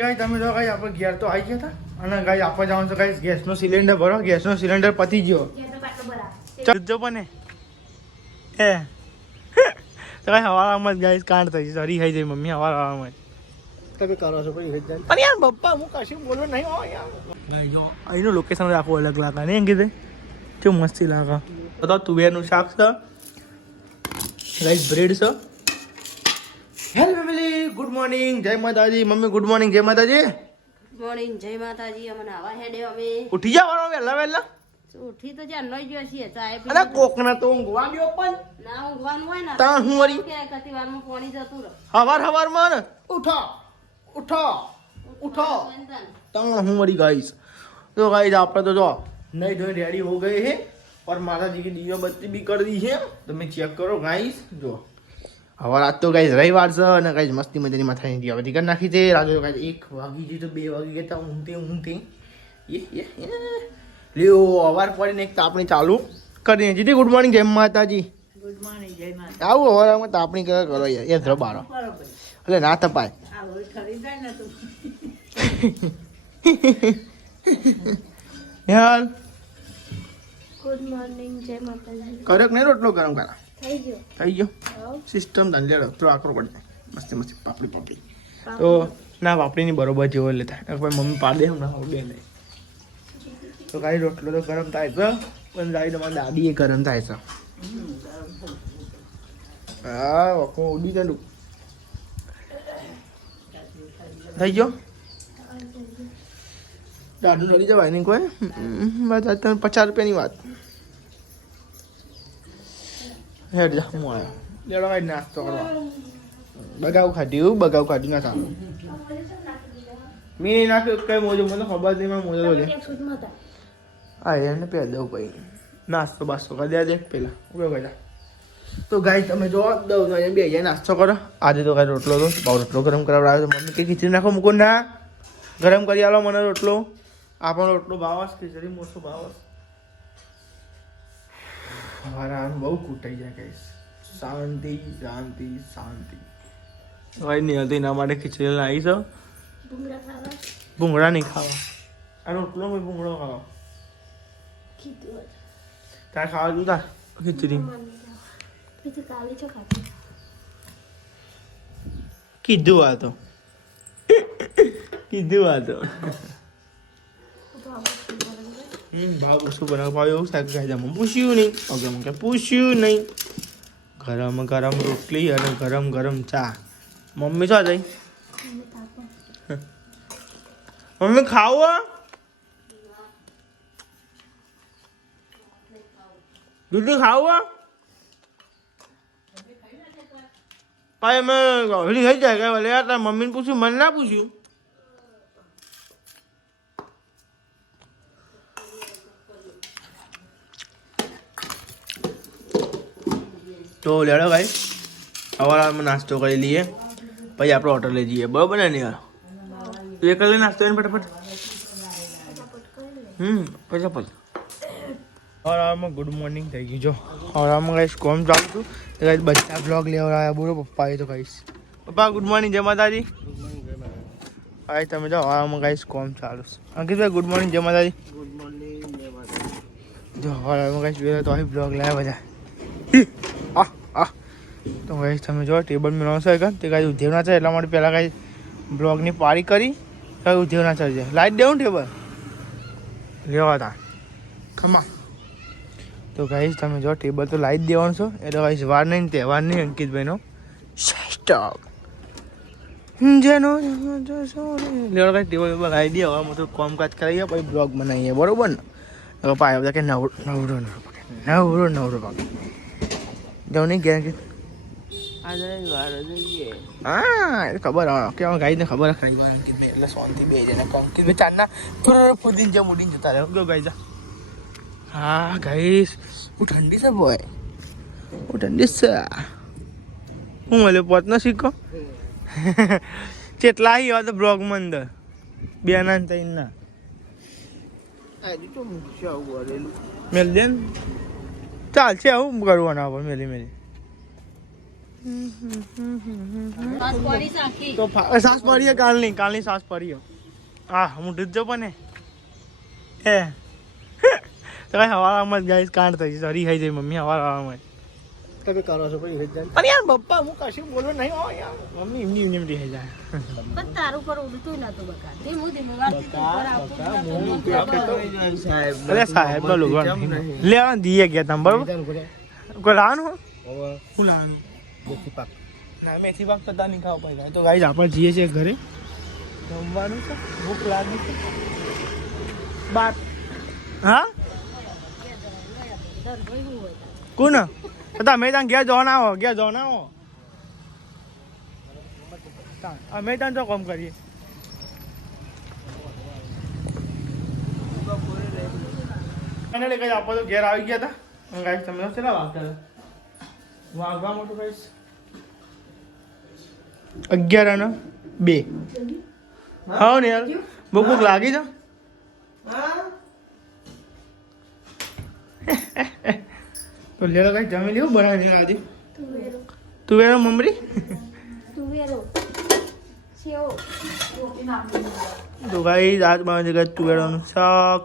Guys તમે જો guys આપણે ઘેર તો આવી ગયા હતા અને ગાઈસ આપણે જવાનું છે ગાઈસ ગેસનો સિલિન્ડર ભરો. ગેસનો સિલિન્ડર પતી ગયો. ચાલ જો પણ એ તો ગાઈસ હવારમાં ગાઈસ કાંડ થઈ સરી ખાઈ જાય મમ્મી હવારમાં તમે કરો છો કોઈ પણ યાર પપ્પા હું કશું બોલો નહીં હો યાર. ગાઈસ જો અહીંનું લોકેશન આખું અલગ લાગે ને કીધે કેવું મસ્તી લાગે. તો તુવેરનું શાક છે ગાઈસ, બ્રેડ છે. હેલો ફેમિલી, ગુડ મોર્નિંગ, જય માતાજી. મમ્મી ગુડ મોર્નિંગ, જય માતાજી. ગુડ મોર્નિંગ, જય માતાજી. અમને આવા હેડે અમે ઉઠી જવાનો વહેલા વહેલા. ઉઠી તો જ્યાં લઈ ગયો છીએ ચાય પી. અરે કોકના તો ઊંઘવા ગયો પણ ના ઊંઘવાનું હોય ને તા હું વળી કે કતી વારમાં પાણી જતું રહે. હવારમાં ને ઉઠો ઉઠો ઉઠો તા હું વળી ગાઈસ. તો ગાઈસ આપણે તો જો નહીં ધોઈ રેડી હો ગए हैं और माताजी की दिया बत्ती भी कर दी है. તમે ચેક કરો ગાઈસ. જો હવે રાત તો ગાઈસ રવિવાર છે અને ગાઈસ મસ્તી મજાની માથાની દિયા બધી કરી નાખી છે. રાજો ગાઈસ 1 વાગી ગઈ તો 2 વાગી ગયા તા ઊંઘતી લ્યો અવાર પડીને એક તાપણી ચાલુ કરીને જીતી. ગુડ મોર્નિંગ, જય માતાજી. ગુડ મોર્નિંગ, જય માતાજી. આવું હવારમાં તાપણી કરો યાર એ ધ્ર બારો એટલે ના તપાય. આ હોય ખરીદાય ને તું યાર. ગુડ મોર્નિંગ, જય માતાજી. કરક નહીં રોટલો ગરમ કરા થઈ ગયો સિસ્ટમ ધંધે તો આકરો પડી જાય મસ્તી મસ્તી પાપડી તો ના પાપડીની બરોબર જેવો લેતા ભાઈ મમ્મી પાડી દે ના બે નહીં તો કાંઈ રોટલો તો ગરમ થાય છે પણ ગાઈ તમારી દાદી એ ગરમ થાય છે. હા વખો ઉડી ચાલુ થઈ ગયો. દાદુ નડી જવાય નહીં કોઈ બસ 50 રૂપિયાની વાત. હેડ જા હું આવ્યો લેડો ભાઈ નાસ્તો કરવા. બગાવ ખાધ્યું ના સારું. મેં નહીં નાખ્યું કઈ મોજો મને ખબર નહીં મેં મોજો લે હા એને પહેર દઉં ભાઈ નાસ્તો બાસ્તો કરી દે પેલા ઉપયોગ તો ગાય તમે જો દઉં બે જાય નાસ્તો કરો. આજે તો કાંઈ રોટલો તો ભાવ રોટલો ગરમ કરાવડાવ્યો મમ્મી કે ખીચડી નાખો મૂકો ના ગરમ કરી આલો મને રોટલો. આપણો રોટલો ભાવસ ખીચડી મોટો ભાવસ. મારા બહુ કૂટાઈ જાય કહીશ. શાંતિ શાંતિ શાંતિ ભાઈ નહીં હતી એના માટે ખીચડી લાવી છો. ભૂંગળા નહીં ખાવા આ રોટલો ભાઈ ભૂંગળો ખાવા તાર ખાવા તું તાર ખીચડી કીધું આ તો ભાવ ઓછું બનાવ ભાવ એવું શાક ખાઈ પૂછ્યું નહીં ઓકે મને પૂછ્યું નહીં. ગરમ ગરમ રોટલી અને ગરમ ગરમ ચા. મમ્મી શું થઈ મમ્મી ખાવું દૂધી ખાવું ભાઈ મેં ગળી થઈ જાય કે ભલે યાર મમ્મીને પૂછ્યું મને ના પૂછ્યું. તો લેડો ભાઈ સવારમાં નાસ્તો કરી લઈએ પછી આપણે હોટલ લઈ જઈએ બરાબર ને યાર. તું એક લઈ નાસ્તો એને ફટાફટ ફટાફટ. સવારમાં ગુડ મોર્નિંગ થઈ ગયું. જો સવારમાં કહીશ કોમ ચાલુ હતું તો કઈ બધા બ્લોગ લેવા આવ્યા બોલો પપ્પાએ તો કહીશ. પપ્પા ગુડ મોર્નિંગ, જય માતાજી. ભાઈ તમે જો સવારમાં કહીશ કોમ ચાલુ છે. અંકિતભાઈ ગુડ મોર્નિંગ, જય માતાજી. ગુડ મોર્નિંગ, જય માતાજી. જો સવારમાં કહીશ બે તો બ્લોગ લાવ્યા બધા. તો ગાઈસ તમે જો ટેબલ મેળવો છો તે કાંઈ ઉધેવ ના છે એટલા માટે પહેલાં કાંઈ બ્લોગની પારી કરી કાંઈ ઉધેવ ના ચડશે. લાઈટ દેવું ટેબલ લેવા હતા ખમા. તો ગાઈસ તમે જો ટેબલ તો લાઈટ દેવાનું છો એટલે ગાઈસ વાર નહીં તહેવાર નહીં અંકિતભાઈનો સ્ટોક જેનો લેવા કાંઈ ટેબલ વેબલ લાવી દે. હવે તો કામકાજ કરાવીએ પછી બ્લોગ બનાવીએ બરોબર ને. હવે પાયા બધા કે નવરો પાકે જાઉં નહીં ગયા હા ખબર કે ગાઈને ખબર ખાઈ એટલે શાંતિ બે જાય અંકિત ભાઈ ચારના ફૂદીને જેમ ઉડીને જતા રહે ગયો ગાઈ જા. હા ગાઈસ હું ઠંડી છે બોય હું ઠંડી છે હું મળ્યો પોતનો શીખો કેટલા આવી તો બ્લોગમાં અંદર 2 ના 3 ના મેલ દે ચાલશે આવું કરવાનું આપણે મેલી બસ પડી સાખી તો સાસ પડી કાલની સાસ પડી હા હું ડૂજો પણ એ તો કઈ હવારમાં ગાઈસ કાંડ થઈ સરી ખાઈ જાય મમ્મી હવારમાં તમે કરો છો પછી પણ યાર પપ્પા હું કશું બોલો નહીં હો યાર મમ્મી એમની થઈ જાય પણ તારું પર ઉડતું નતું બકા તે હું ધીમે વાત અરે સાહેબ નો લોકો લેવા દીએ ગયા તમે બરોબર કોઈ લાવવાનું શું લાવવાનું મેથી પાક ના મેથી પાક તો નહીં ખાવા પડે તો ગાઈસ આપણે જઈએ છીએ ઘરે જમવાનું છે ભૂખ લાગી છે બાર હા કોણ તમે ત્યાં ઘેર જવાનું આવો અમે ત્યાં તો કામ કરીએ ફાઇનલી કઈ આપણે તો ઘેર આવી ગયા હતા ગાઈસ તમે કેટલા વાગતા વાગવા મોટું ગાઈસ 11:02 હા ને યાર બહુ ભૂખ લાગી છે તો લેલો કઈ જમી લેવું બનાવી લેવું આજે તુવેરો મમરી તો ગાઈ આજ બનાવી દે તુવેરાનું શાક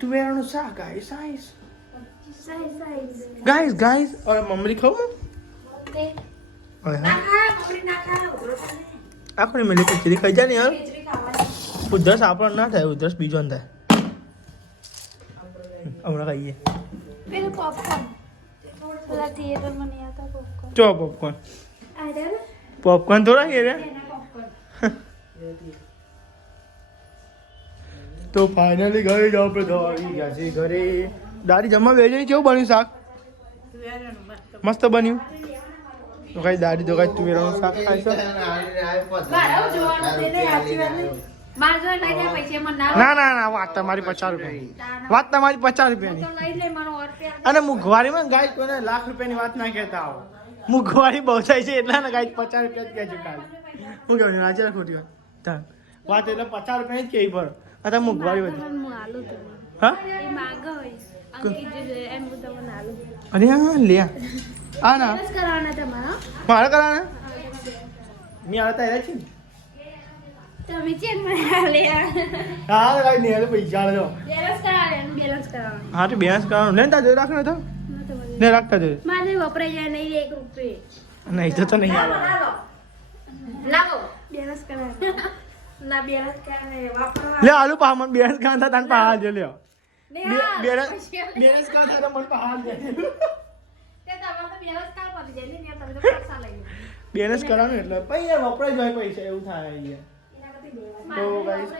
તુવેરાનું શાક ગાઈસ और ममरी खाओ આપણે મેલી ખીચડી ખાઈ જાય ને યાર ઉધરસ આપણને ના થાય ઉધરસ બીજો ને થાય હમણાં ખાઈએ ચો પોપકોર્ન થોડા કે રે તો ફાઇનલી ઘરે જાવ આપણે તો આવી ગયા છે ઘરે દાદી જમવા બેસી કેવું બન્યું શાક મસ્ત બન્યું તો કઈ દાદી તો કઈ તુવેરાનું શાક ખાય છે ના વાત તમારી 50 રૂપિયાની વાત તમારી 50 રૂપિયાની અને મુઘવારીમાં ગાય કોઈને લાખ રૂપિયાની વાત ના કહેતા આવો મુઘવારી બહુ થાય છે એટલા ને ગાય 50 રૂપિયા જ કહેજો કાલે હું કહું આજે ખોટી વાત એટલે 50 રૂપિયાની જ કેવી પડે આ મુઘવારી બધી હા અરે હા લે આ ના મારે કરવાના મેં આવતા આવ્યા છે તમે ચેન મને લે હા કઈ નહીં એટલે પૈસા લો હા તો બેલેન્સ કરવાનું લે તા રાખને તો ને રાખતા જો મારે વપરાઈ જાય નહીં 1 રૂપિયા નહીં તો નહીં આવે લાવો બેલેન્સ કરાવે ના બેલેન્સ કરાવે વાપરવા લે આલુ પા મન બેલેન્સ કાંતા તન પા હાલ જો લ્યો બેલેન્સ કાંતા તો મન પા હાલ દે તે તમારે તો બેલેન્સ કાલ પડી જાય ને તમે તો પૈસા લઈ બેલેન્સ કરવાનું એટલે પૈસા વપરાઈ જાય પૈસા એવું થાય અહીંયા તો ગાઈસ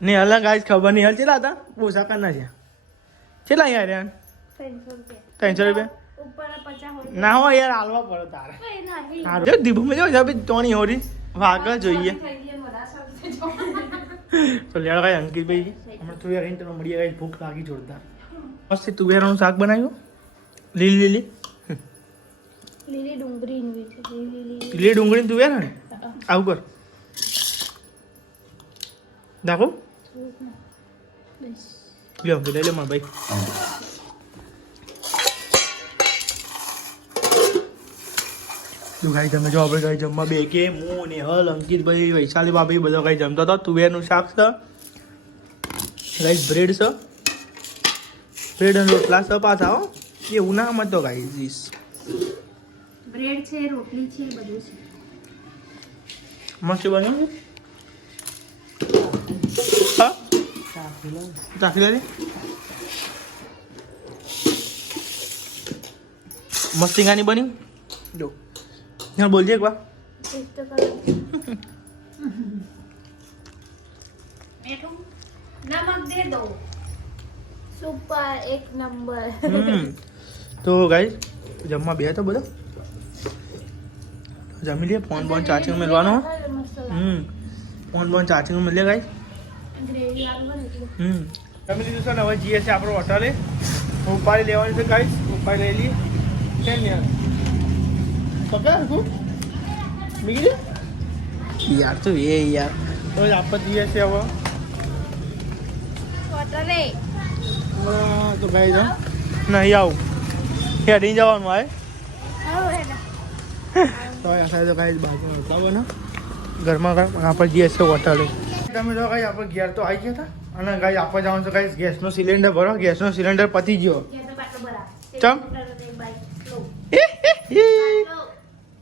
ને અલગ ગાઈસ ખબર નહીં હાલ ચેલા હતા ઓછા કરના છે ચેલા યાર 300 રૂપિયા ઉપર 50 હોય ના હો યાર હાલવા પડો તારે હારું જો દીપુ મે જો જબી તોણી હોરી વાગ જોઈએ તો લેવા ગાય અંકિત ભાઈ હમણાં તું યાર ઇન્ટરનો મળી ગાય ભૂખ લાગી જોરદાર મસ્ત તુવેરાનું શાક બનાવ્યું લીલી ડુંગળી લીલી ડુંગળી તુવેરા ને આવું કર દાખો લ્યો લઈ લે મારા ભાઈ જો ગાઈ તમે જો આપણે ગાઈ જમવા બે કે હું ને હલ અંકિતભાઈ વૈશાલી ભાભી બધો ગાઈ જમતો હતો તુવેરનું શાક છે ગાઈસ બ્રેડ છે બ્રેડ અને રોટલા છે પાછા હો એ ઉનાળામાં તો ગાઈ જીસ બ્રેડ છે રોટલી છે બધું છે મસ્ત બન્યું હા ચાખી લે મસ્તી ગાની બન્યું જો યાર બોલજે એક વાર નમક દે દો સુપર એક નંબર તો ગાઈસ જમવા બે તો બધો જમી લે ફોન બોન ચાર્જિંગ મેળવાનો ફોન ચાર્જિંગ મેળ લે ગાઈસ ગ્રેવી લાગવાનું જમી લીધું છે ને હવે જઈએ છે આપણો હોટલે ઉપાડી લેવાની છે ગાઈસ ઉપાડી લઈ લઈએ કેમ યાર પકડ હું મીગી યાર તો એ યાર તો આપણે જઈએ છે હવે હોટલે તો ગાઈ જાઓ નહીં આવું હેડી જવાનું આવે તો ગાઈ બાજુ બતાવો ઘરમાં આપણે જઈએ છીએ હોટલે તમે જો ગાઈ આપણે ઘેર તો આવી ગયા હતા અને ગાઈ આપણે જવાનું છે ગાઈ ગેસનો સિલિન્ડર ભરો ગેસનો સિલિન્ડર પતી ગયો ચમ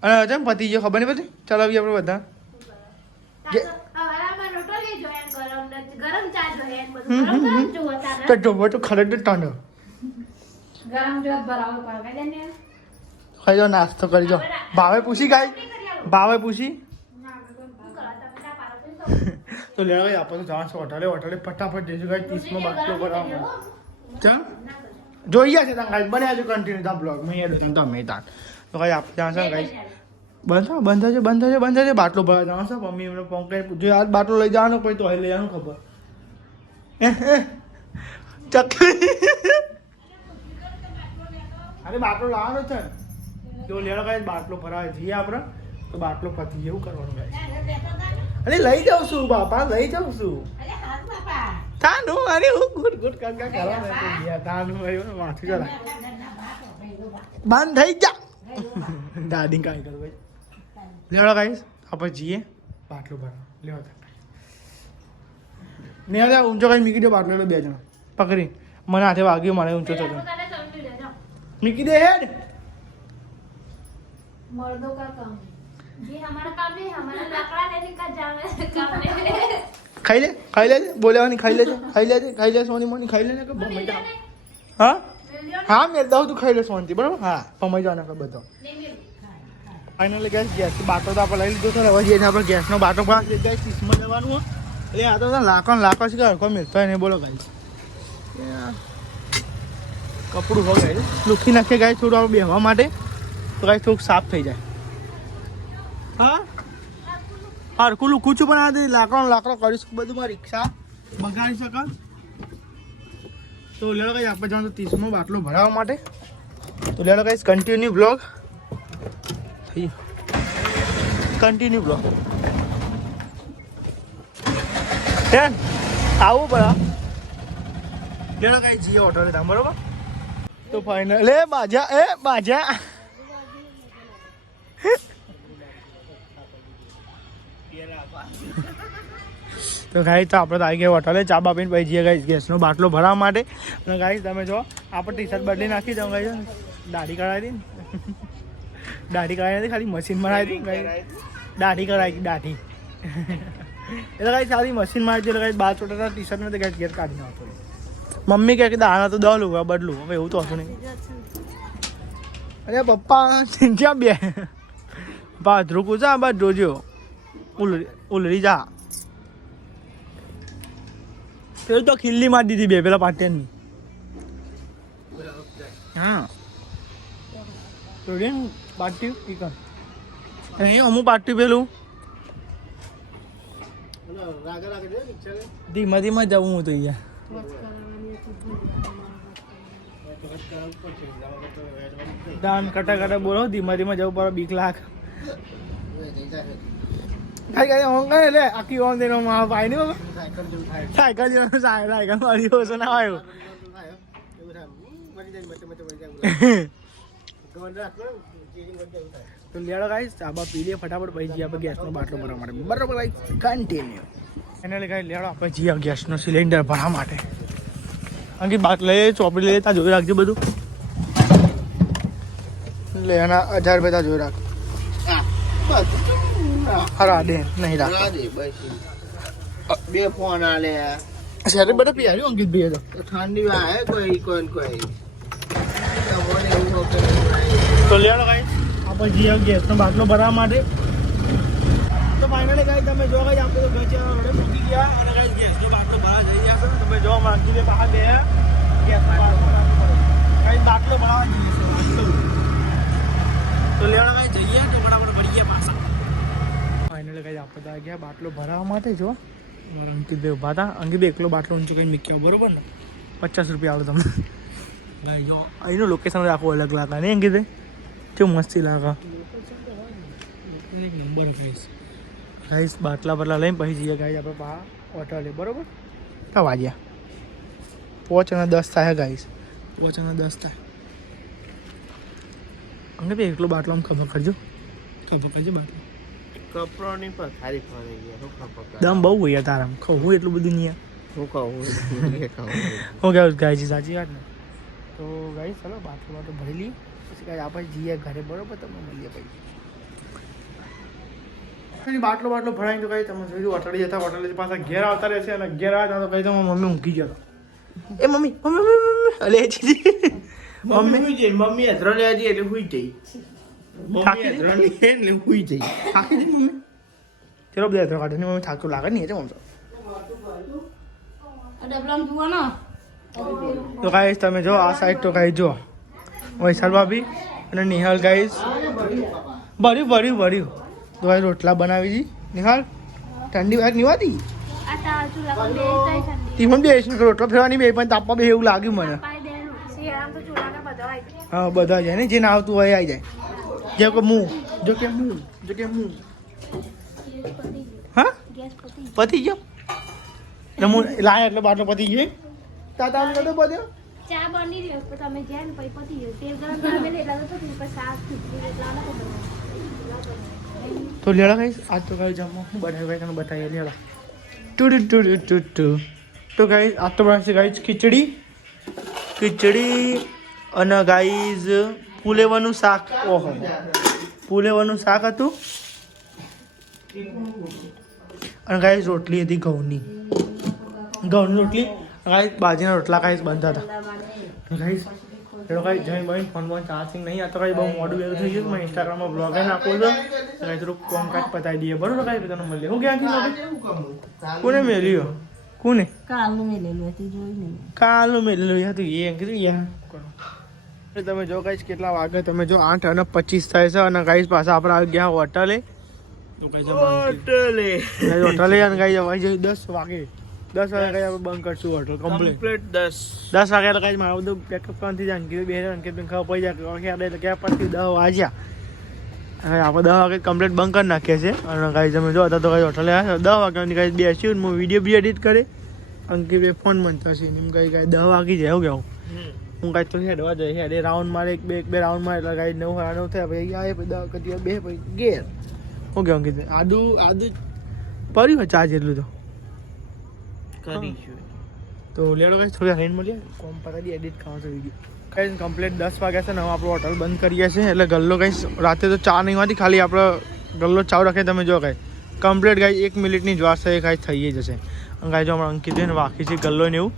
અને ચમ પતી ગયો ખબર નહીં પછી ચલાવીએ આપણે બધા તો જોવો તો ખરેખર ઠંડો ખાઈ જાઓ નાસ્તો કરી જાઓ ભાવે પૂછી ગાઈ ભાવે પૂછી તો લેવા ગઈ આપણે તો જવાનું છે હોટલે ફટાફટ જઈશું ગાઈ 30માં બાટલો ભરાવો ચાલ જોઈએ છે ત્યાં ગાઈ બન્યા છે કન્ટિન્યુ ત્યાં બ્લોગમાં હેડો તમે તાર તો ગાઈ આપણે ત્યાં છે ગાઈ બંધ છે બાટલો ભરવા જવાનું છે મમ્મી એમને ફોન કરીને પૂછ્યું આજ બાટલો લઈ જવાનો કોઈ તો લઈ જવાનું ખબર ચકલી અરે બાટલો લાવવાનો છે જો લેવા ગાઈ બાટલો ભરાવે જઈએ આપણે તો બાટલો પતી જેવું કરવાનું ગાઈ અરે લઈ જાઉં છું બાપા લઈ જાઉં છું તાનું અરે હું ગુડ કાકા કરવા તાનું માથું જરા બંધ થઈ જા દાદી કાંઈ કરું ભાઈ લેવડા ગાઈસ આપણે જઈએ બાટલો ભરવા લેવા ને અરે ઊંચો કઈ મૂકી દો બાટલો બે જણા પકડી મને હાથે વાગ્યો મને ઊંચો થતો મૂકી દે હેડ मर्दों का काम ये हमारा काम नहीं हमारा लकड़ा लेने का काम है ખાઈ લે બોલેવાની ખાઈ લે સોની મોની ખાઈ લે ને કે ભમાઈ જા હા હા મેં દઉં તું ખાઈ લે સોનથી બરાબર હા ભમાઈ જાવ ને કે બધો ફાઇનલી ગેસ બાટલો તો આપણે લઈ લીધો છે હવે જઈને આપણે ગેસનો બાટલો પણ ગેસ 30માં લેવાનું હોય એટલે આ તો લાકડો છે કે હરખો મિલતો નહીં બોલો ગાઈસ કપડું હો ગાઈસ લૂખી નાખીએ ગાઈસ થોડું આપણે બેહવા માટે તો ગાઈસ થોડુંક સાફ થઈ જાય હા હરખું લુખું છું પણ આ દે લાકડો કરીશ બધું મારી રિક્ષા બગાડી શકે તો લેલો ગાઈસ આપણે જવાનું 30માં બાટલો ભરાવવા માટે તો લેલો guys continue blog continue blog આવું બરા લેલો ગાઈસ જીઓ ઓટો લે બરોબર તો ફાઇનલ લે બાજા તો ગાઈસ તો આપણે તો આવી ગયા હોટલે ચા બા પીને પછી જઈએ ગાઈસ ગેસનો બાટલો ભરાવવા માટે અને ગાઈસ તમે જો આપણે ટી-શર્ટ બદલી નાખી તમે ગાઈસ દાઢી કરાવી હતી ખાલી મશીન બનાવી હતી દાઢી કરાવી દાઢી એટલે ગાઈસ સારી મશીન મારી હતી એટલે ગાઈસ 12 ચોટાના ટી-શર્ટમાં તો ગાઈસ ઘેર કાઢી નાખતો મમ્મી કહે કે દાણા તો દલું બદલું હવે એવું તો હતું નહીં અરે પપ્પા ક્યાં બે બાથરૂમ કુજા બાદ જોજો ઉલરી જા પેલું તો ખીલ્લી મારી દીધી બે પેલા પાટિયાની હા તો પાટિયું ચિકન અહીં અમુક પાટિયું પેલું ધીમા જવું હું તો અહીંયા દાન કટા બોલો ધીમા જવું પડે બીક લાખ લે આખી ઓન દેનો ભાઈ નહીં સાયકલ જેવું સાયકલ મારી ઓછો ના આવ્યો તો લેડો ગાઈસ ચાબા પી લે ફટાફટ પછી જઈએ આપણે ગેસનો બાટલો ભરવા માટે બરાબર ગાઈસ કન્ટિન્યુ ફાઇનલી ગાઈસ લેડો આપણે જઈએ ગેસનો સિલિન્ડર ભરવા માટે અંકિત બાટ લઈએ ચોપડી લઈએ ત્યાં જોઈ રાખજો બધું લે એના 1000 રૂપિયા જોઈ રાખ હરા દે નહીં રાખ બે ફોન આલે શેરે બધા પીઆર્યું અંકિત ભાઈ તો ઠંડી વાય કોઈ તો લેડો ગાઈસ આપણે જઈએ ગેસનો બાટલો ભરવા માટે તો ફાઇનલી ગાઈસ તમે જો ગાઈસ આપણે તો ગચે રોડે મૂકી ગયા અને ગાઈસ ગેસનો બાટલો ભરવા જઈ ગયા છો તમે જો માંગી લે બહાર ગયા ગેસનો બાટલો ગાઈસ બાટલો ભરવા જઈએ તો લેડો ગાઈસ જઈએ તો ફટાફટ ભરી ગયા પાછા ફાઇનલી ગાઈસ આપણે તો ગયા બાટલો ભરવા માટે જો મારા અંકિત ભાઈ ઉભા હતા અંકિત એકલો બાટલો ઊંચો કરીને મૂક્યો બરોબર ને 50 રૂપિયા આવે તમને ભાઈ જો અહીંનું લોકેશન આખું અલગ લાગે નહીં અંકિત કેવું મસ્તી લાગે એક નંબર ગાઈસ બાટલા લઈને પછી જઈએ ગાઈસ આપણે હોટલે બરોબર તો વાગ્યા 5 અને 10 થાય ગાઈસ, 5 અને 10 થાય. અંગે બે એકલો બાટલો આમ ખબર કરજો બાટલો. કપરોની પથારી ફરી ગયા. હું ખબર દમ બહુ હોય તારામ ખાવું એટલું બધું નહીં યાર. હું કહું હું કહું ગાઈસ સાચી વાત ને. તો ગાઈસ ચલો બાટલો તો ભરી લઈએ પછી ગાઈસ આપણે જઈએ ઘરે, બરોબર? તમને મળીએ પછી બાટલો ભરાઈને તો કઈ તમે જોયું અટડી જતા, અટડી પાછા ઘેર આવતા રહેશે અને ઘેર આવ્યા તો કઈ તો મમ્મી ઊંઘી ગયો. એ મમ્મી અલે મમ્મી અધરો લેવા જઈએ એટલે હુઈ જઈ. થાકી અધરો લે એટલે હુઈ જઈ. થાકી દી મમ્મી. ચલો બધા અધરો કાઢે મમ્મી થાકતું લાગે નહીં છે મમ્મી. ડબલામાં જુઓ તો ગાઈસ તમે જો આ સાઈડ તો ગાઈસ જો વૈશાલ ભાભી અને નિહાલ ગાઈસ ભર્યું તો ગાઈસ રોટલા બનાવી દી. નિહાલ ઠંડી વાત નહીં હોતી આ તાજુ લાગે બે જાય ઠંડી તીમન બે રોટલો ફેરવાની બે પણ તાપવા બે એવું લાગ્યું મને. પાઈ દે શિયાળામાં તો ચૂલાના બધા આવી જાય. હા બધા જાય ને જે ના આવતું હોય આવી જાય. જેમ કે હું હા ગેસ પતી પતી ગયો ને હું લાયા એટલે બાટલો પતી ગયો. તાતા બધો બધો ચા બની રહ્યો પણ તમે જ્યાં ને પછી પતી ગયો તેલ ગરમ કરાવે એટલે તો પછી શાક ખીચડી એટલા ના તો લેડા ગાઈસ આજ તો ગાઈસ જમવા હું બનાવ્યું ગાઈસ તમે બતાવીએ લેડા ટુ તો ગાઈસ આજ તો બનાવશે ગાઈસ ખીચડી અને ગાઈસ ફુલેવાનું શાક. ઓહો ફુલેવાનું શાક હતું અને ગાઈસ રોટલી હતી ઘઉંની રોટલી ગાઈસ બાજીના રોટલા ગાઈસ બનતા હતા. ગાઈસ એનો કાંઈ જઈને બહીને ફોન ચાર્જિંગ નહીં. આ તો કાંઈ બહુ મોડું એવું થઈ ગયું. મેં ઇન્સ્ટાગ્રામમાં બ્લોગ નાખું છું કાંઈ થોડુંક કોમકાજ પતાવી દઈએ, બરોબર? કાંઈ તને મળીએ. હું ક્યાંથી કોને મેલ્યો? કોને કાલનું મેલેલું હતું એ કીધું યાર. તમે જો ગાઈસ કેટલા વાગે તમે જો 8:25 થાય છે અને ગાઈસ પાછા આપણે આવી ગયા હોટલે. તો હોટલે અને ગાઈસ આવી જાય 10 વાગે. 10 વાગે કઈ આપણે બંધ કરશું હોટલ કમ્પ્લીટ. 10 વાગે એટલે કઈ મારું બધું પેકઅપ કરવાથી જાય અંકિત બે અંકિત ખબર પડી જાય એટલે ક્યાં પછી 10 વાગ્યા હવે આપણે 10 વાગે કમ્પ્લીટ બંધ કરી નાખીએ છીએ. અને કાંઈ તમે જો હતા તો કઈ હોટલે આવ્યા 10 વાગ્યાની કાંઈ બેસ્યું હું વિડીયો બી એડિટ કરે અંકિત બે ફોન બનતા છે એમ કાંઈ 10 વાગી જાય. એવું કેવું હું કાંઈ તો હેડવા જાય હેડે રાઉન્ડ મારે એક બે રાઉન્ડ મારે એટલે કાંઈ 9 થયા પછી આવે પછી 10 કદી બે પછી ઘેર. શું કેવું અંકિત આદુ પડ્યું હોય ચાર્જ એટલું તો લેડો કઈ થોડી રેન મળીએ કોમ પતાવી એડિટ ખાવા છે વિડીયો કઈ કમ્પ્લીટ 10 વાગ્યા છે ને હવે આપણું હોટલ બંધ કરીએ છીએ એટલે ગલ્લો કઈ રાતે તો ચા નહીં હોતી ખાલી આપણે ગલ્લો ચાવ રાખીએ. તમે જો કઈ કમ્પ્લીટ ગાઈ 1 મિનિટની જ વાત છે એ કાંઈ થઈ જશે. અને કાંઈ જો અમારે અંકિત ને વાકી છે ગલ્લો ને એવું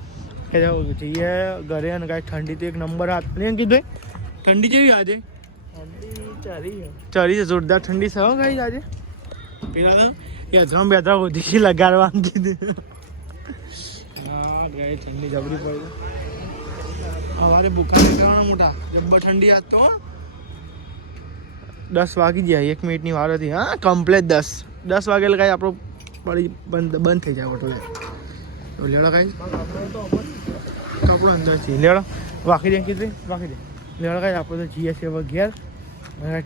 કે જઈએ ઘરે અને કાંઈ ઠંડી તો એક નંબર હાથ નહીં અંકિત ભાઈ ઠંડી જેવી આજે ચરી છે જોરદાર ઠંડી છે કાંઈ આજે પેલા તો યાત્રા બેત્રા ઓછી લગાડવા કીધું ઠંડી જબરી પડી સવારે બુખાર કરવાના મોટા જબ્બર ઠંડી આજ તો 10 વાગી જાય 1 મિનિટની વાર હતી. હા કમ્પ્લેટ 10 વાગે એટલે કાંઈ આપણો પડી બંધ થઈ જાય હોટલે. તો લેડો કાંઈ કપડો અંદરથી લેડો વાકી દે કીધું વાકી દે લેડો કાંઈ આપણે તો જઈએ છીએ હવે ઘેર.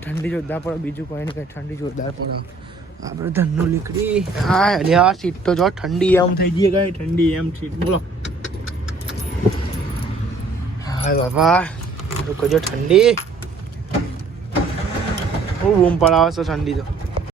ઠંડી જોરદાર પડે બીજું કોઈ નહીં કાંઈ ઠંડી જોરદાર પડે. આપણે ધનનું નીકળી હા એટલે આ સીટ તો જો ઠંડી એમ થઈ જઈએ કાંઈ ઠંડી એમ સીટ બોલો. હા બાપા કજો ઠંડી બહુ બૂમ પડાવે છે ઠંડી તો